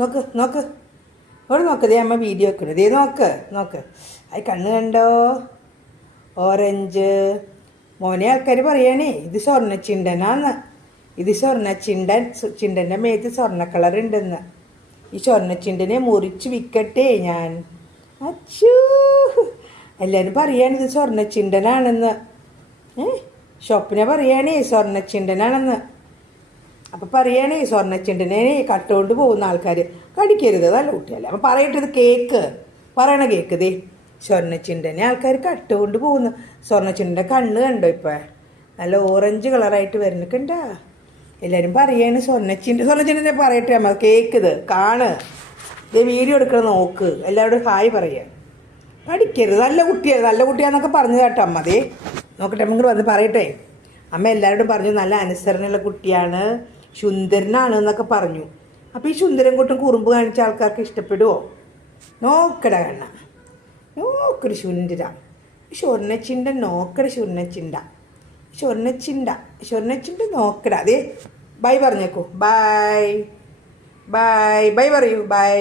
നോക്ക് നോക്ക് ഇവിടെ നോക്ക്. ദേ അമ്മ വീഡിയോ വെക്കണേ. ദേ നോക്ക് നോക്ക്. അത് കണ്ണ് കണ്ടോ? ഓറഞ്ച്. മോനെ ആൾക്കാർ പറയാനേ ഇത് സ്വർണ്ണച്ചിണ്ടനാന്ന്. ഇത് സ്വർണ്ണച്ചിണ്ടൻ. ചിണ്ടൻ്റെ മേത്ത് സ്വർണ്ണ കളർ ഉണ്ടെന്ന്. ഈ സ്വർണ്ണച്ചിണ്ടനെ മുറിച്ച് വിൽക്കട്ടെ ഞാൻ. അച്ചൂ, എല്ലാവരും പറയാനിത് സ്വർണ്ണച്ചിണ്ടനാണെന്ന്. ഷോപ്പിനെ പറയാനേ സ്വർണ്ണച്ചിണ്ടനാണെന്ന്. അപ്പം പറയാനേ സ്വർണ്ണച്ചിണ്ടനെ കട്ടുകൊണ്ട് പോകുന്ന ആൾക്കാർ കടിക്കരുത്, നല്ല കുട്ടിയല്ലേ. അപ്പം പറയട്ടെ, ഇത് കേക്ക് പറയണ കേക്ക്. ദേ സ്വർണ്ണച്ചിണ്ടനെ ആൾക്കാർ കട്ടുകൊണ്ട് പോകുന്നു. സ്വർണ്ണച്ചിണ്ടൻ്റെ കണ്ണ് കണ്ടോ ഇപ്പം? നല്ല ഓറഞ്ച് കളറായിട്ട് വരുന്നിട്ടുണ്ടാ. എല്ലാവരും പറയാണ് സ്വർണ്ണച്ചിണ്ടനെ പറയട്ടെ അമ്മ. കേക്ക് ഇത് കാണ്. ഇതേ വീഡിയോ എടുക്കണം, നോക്ക്. എല്ലാവരോടും ഹായ് പറയുക. പഠിക്കരുത്, നല്ല കുട്ടിയാണ്, നല്ല കുട്ടിയാന്നൊക്കെ പറഞ്ഞു കേട്ടോ അമ്മ. അതേ നോക്കട്ടെ, അമ്മ ഇങ്ങോട്ട് വന്ന് പറയട്ടെ. അമ്മ എല്ലാവരോടും പറഞ്ഞു നല്ല അനുസരണയുള്ള കുട്ടിയാണ്, സുന്ദരനാണ് എന്നൊക്കെ പറഞ്ഞു. അപ്പോൾ ഈ സുന്ദരൻ കുട്ടും കുറുമ്പ് കാണിച്ച ആൾക്കാർക്ക് ഇഷ്ടപ്പെടുമോ? നോക്കട കണ്ണ, നോക്കട സുന്ദര സ്വർണ്ണച്ചിണ്ട, നോക്കട സ്വർണ്ണച്ചിണ്ട സ്വർണ്ണച്ചിണ്ട സ്വർണ്ണച്ചിണ്ട നോക്കട. അതെ ബൈ പറഞ്ഞേക്കൂ. ബൈ ബൈ ബൈ പറയൂ. ബൈ.